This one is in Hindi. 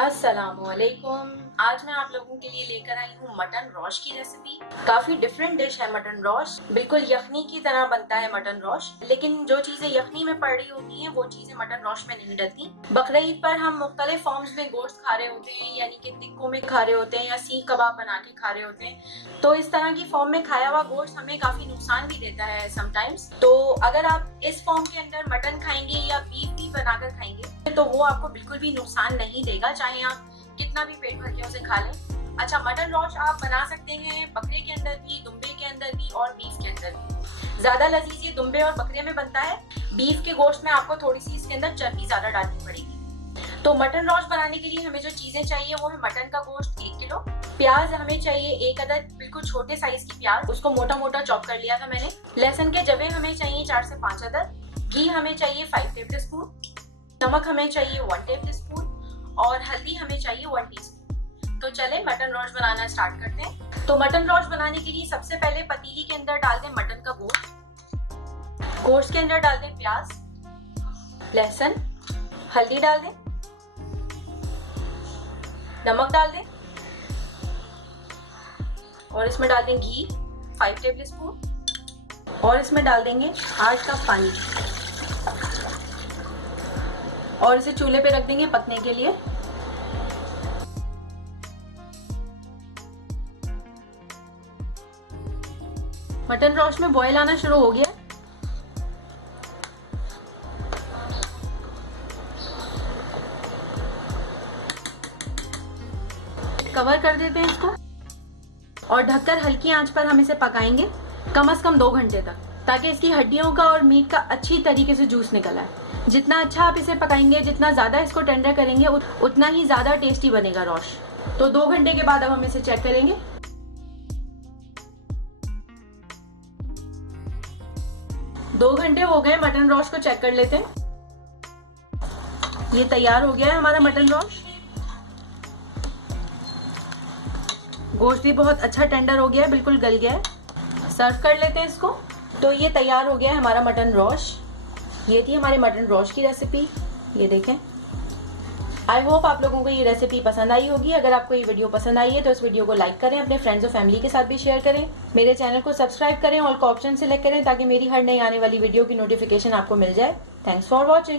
अस्सलाम वालेकुम। आज मैं आप लोगों के लिए लेकर आई हूँ मटन रोश की रेसिपी। काफी डिफरेंट डिश है मटन रोश। बिल्कुल यखनी की तरह बनता है मटन रोश, लेकिन जो चीजें यखनी में पड़ रही होती हैं वो चीजें मटन रोश में नहीं डलती। बकरीद ईद पर हम मुख्तलिफ फॉर्म्स में गोश्त खा रहे होते हैं, यानी कि टिक्कों में खा रहे होते हैं या सीख कबाब बना के खा रहे होते हैं। तो इस तरह की फॉर्म में खाया हुआ गोश्त हमें काफी नुकसान भी देता है समटाइम्स। तो अगर आप इस फॉर्म के अंदर मटन खाएंगे या बीफ भी बनाकर खाएंगे तो वो आपको बिल्कुल भी नुकसान नहीं देगा, चाहे आप कितना भी पेट भर के उसे खा लें। अच्छा, मटन रोश आप बना सकते हैं बकरे के अंदर भी, दुम्बे के अंदर भी और बीफ के अंदर भी। ज्यादा लजीज ये दुम्बे और बकरे में बनता है। बीफ के गोश्त में आपको थोड़ी सी इसके अंदर चर्बी ज्यादा डालनी पड़ेगी। तो मटन रोश बनाने के लिए हमें जो चीजें चाहिए वो है मटन का गोश्त 1 किलो, प्याज हमें चाहिए 1 अदद बिल्कुल छोटे साइज की प्याज, उसको मोटा मोटा चॉप कर लिया था मैंने। लहसुन के जवे हमें चाहिए 4 से 5 अदद, घी हमें चाहिए 5 टेबल स्पून, नमक हमें चाहिए 1 टेबल स्पून और हल्दी हमें चाहिए 1 टीस्पून। तो चले मटन रोश बनाना स्टार्ट करते हैं। तो मटन रोश बनाने के लिए सबसे पहले पतीली के अंदर डाल दें मटन का गोश्त। गोश्त के अंदर डाल दें प्याज, लहसुन, हल्दी डाल दें, नमक डाल दें और इसमें डाल दें घी 5 टेबल स्पून और इसमें डाल देंगे 8 कप पानी और इसे चूल्हे पे रख देंगे पकने के लिए। मटन रोश में बॉयल आना शुरू हो गया। कवर कर देते हैं इसको और ढककर हल्की आंच पर हम इसे पकाएंगे कम से कम 2 घंटे तक, ताकि इसकी हड्डियों का और मीट का अच्छी तरीके से जूस निकल आए। जितना अच्छा आप इसे पकाएंगे, जितना ज्यादा इसको टेंडर करेंगे, उतना ही ज्यादा टेस्टी बनेगा रोश। तो 2 घंटे के बाद अब हम इसे चेक करेंगे। 2 घंटे हो गए, मटन रोश को चेक कर लेते हैं। ये तैयार हो गया है हमारा मटन रोश। गोश्त भी बहुत अच्छा टेंडर हो गया है, बिल्कुल गल गया है। सर्व कर लेते हैं इसको। तो ये तैयार हो गया है हमारा मटन रोश। ये थी हमारे मटन रोश की रेसिपी, ये देखें। आई होप आप लोगों को ये रेसिपी पसंद आई होगी। अगर आपको ये वीडियो पसंद आई है तो इस वीडियो को लाइक करें, अपने फ्रेंड्स और फैमिली के साथ भी शेयर करें। मेरे चैनल को सब्सक्राइब करें, ऑल का ऑप्शन सिलेक्ट करें ताकि मेरी हर नई आने वाली वीडियो की नोटिफिकेशन आपको मिल जाए। Thanks for watching.